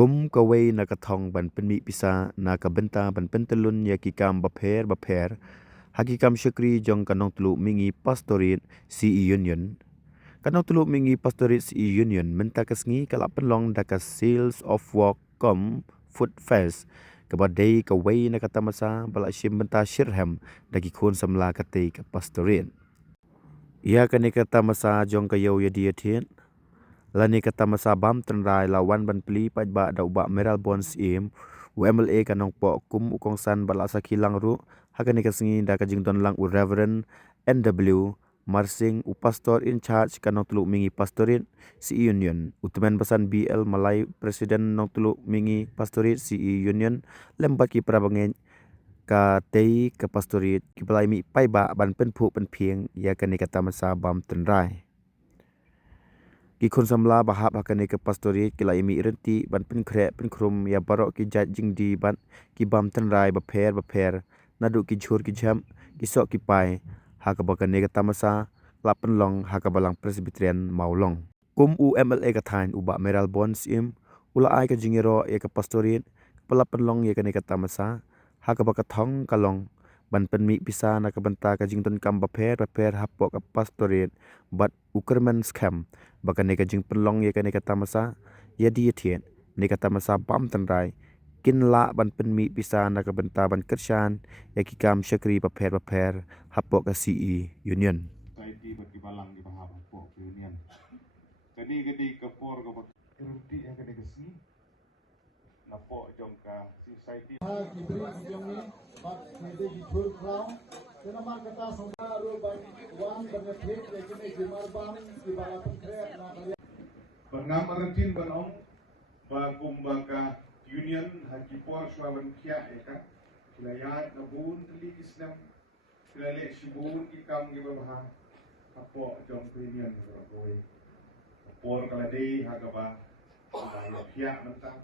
Kum kawai nakatong ban penmi pisa nakabenta ban pentelun yakikam baper hakikam syukri jong kanong telu mingi pastorit CE Union. Kanong telu mingi pastorit CE Union menta kasngi kalap penlong dakas sales of work food fest kabadai kawai nakatamasa bala syim benta syirham dagi kun samla katei ke pastorit. Ia kani kata masa jong kayau ya dietien. Lani kata masa bam tenrai lawan ban peli pai ba da ubak meral bonds im UMLA kanong po kum ukong san bala sakilang ru hakani kasingi da kajing don lang u Reverend NW Marsing u pastor in charge kanong telu mingi pastorit CE Union utemen basan BL Malay Presiden nong telu mingi pastorit CE Union lembat ki prabangen ka tei ke pastorit ki balai mi pai ba ban penpu penpieng ya kani kata masa bam tenrai. Ki kun samla bahap hakane ke pastorit ki lai mi renti ban pen krek pen krum ya barok ki jat jing di ban ki bam tenrai baper nadu ki jhur ki jam ki sok ki pai ha ka bakane ke tamasa lapen long ha ka balang presbyterian maulong kum UMLA ka thain uba meral bonds im ula ai ka jingero ya ke pastorit pelapen long ya kane ke tamasa ha ka bakathong kalong ban penmi pisa na kabenta ka jing ton kam baper hapok ka pastorit bat ukerman scam bakane ka jing penlong ya kane kata masa ya dia tien ni kata masa bam tenrai kin la ban penmi pisa na kabenta ban kershan ya kikam syakri baper hapok ka CE Union. Society bagi balang di bahap hapok Union. Kadi kapor ka berhenti yang kena kesini. Napok jom ka society. Kibri jom ni bak mede di full crown. Kenapa kata sama ru ban wan benefit lekine jimarban di balapan krek na kalian. Bernam rentin banong bagum baka Union hakipor swaban kia eka. Kilayat nabun teli Islam. Kilalek shibun ikam di bawah hapok jom Union di bawah. Por kaladei hagaba. Kia mentang.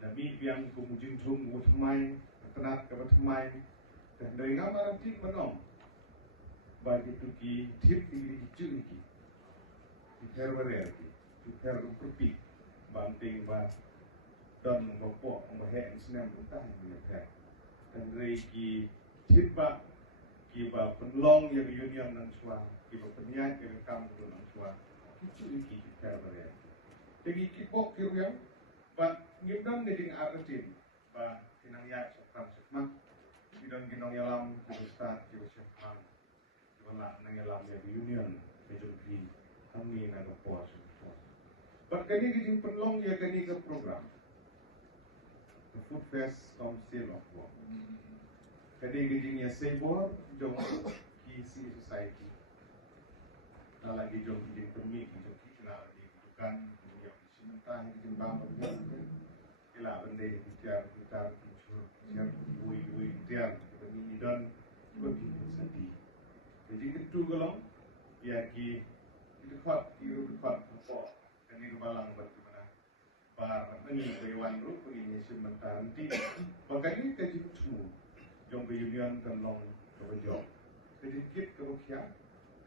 Nabi yang kumujin tung utmai tenat ke utmai dan dari ngamaran tik menong bagi tuki tip di curi ki di perberer ki di perberupi banting ba dan ngopok ngbahe senam mentah ni ka dan dari ki tip ba ki ba penlong yang union nang swa ki ba penyak yang kam nang swa ki curi ki di perberer jadi ki pok ki yang but ngidam ngeding artin ba kinangya sokram sokma ngidam ginong yalam kibustat kibushat wala nang yalam ya union majority kami na puas but kani giding penlong ya kani ke program the food fest council of work kani giding ya sebor jong ki society lagi jong giding permit jong kita lagi bukan sementara di jembang ila bende bicara share we dia ini dan bagi sendiri jadi itu golong ya ki dekat apa ini balang bagaimana bar ini dewan ru ini sementara nanti bagaimana kaji semua jom union tenong kebejo sedikit kerugian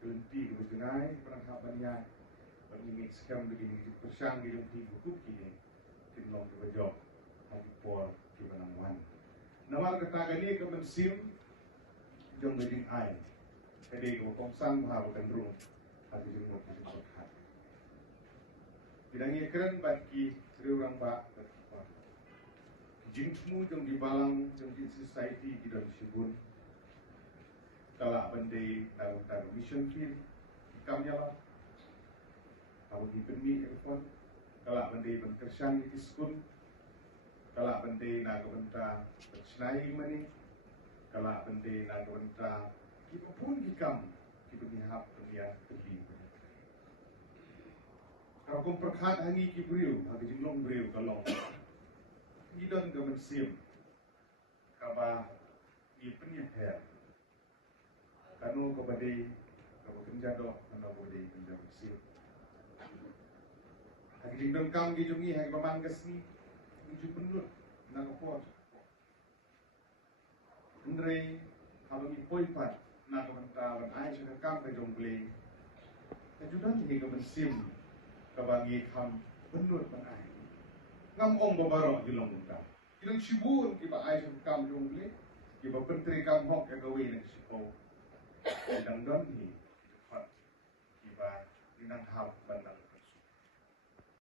kelenti kebejenai perangkapannya ini skam begini persang di dalam buku kini tinlong ke job hati por di Banangwan. Nama kata kali ke mensim jom begini ai. Jadi ke kongsang bahwa kendrung hati jumlah di hat. Bidangnya keren bagi orang bak jingmu jom di balang jom di society di dalam sibun. Kalau bende taruh mission field kamnya lah. Kalau di penmi telefon, kalau bende berkesan di diskun, kalau bende nak benda bersenai mani, kalau bende nak benda kita pun dikam, kita mihap dia terlibat. Kalau kau perkat hangi kibriu, hagi jinglong briu kalau idon gaman sim, kaba di pennya her, kanu kabade kaba penjado, kanu kabade penjado sim. Hagi jingdong kam gijungi hagi pamanggas ni giju penut nak kuat. Andre kalau ipoi pat nak mentawan ai sudah kam ke jongble. Kajudan ni ke mensim ke bagi kam penut pan ai. ngam ong babaro hilong ka ilang sibun kiba ay sa kam jungle kiba pentri kam hok ka gawin ng sipo ilang don ni kiba inang hap bandang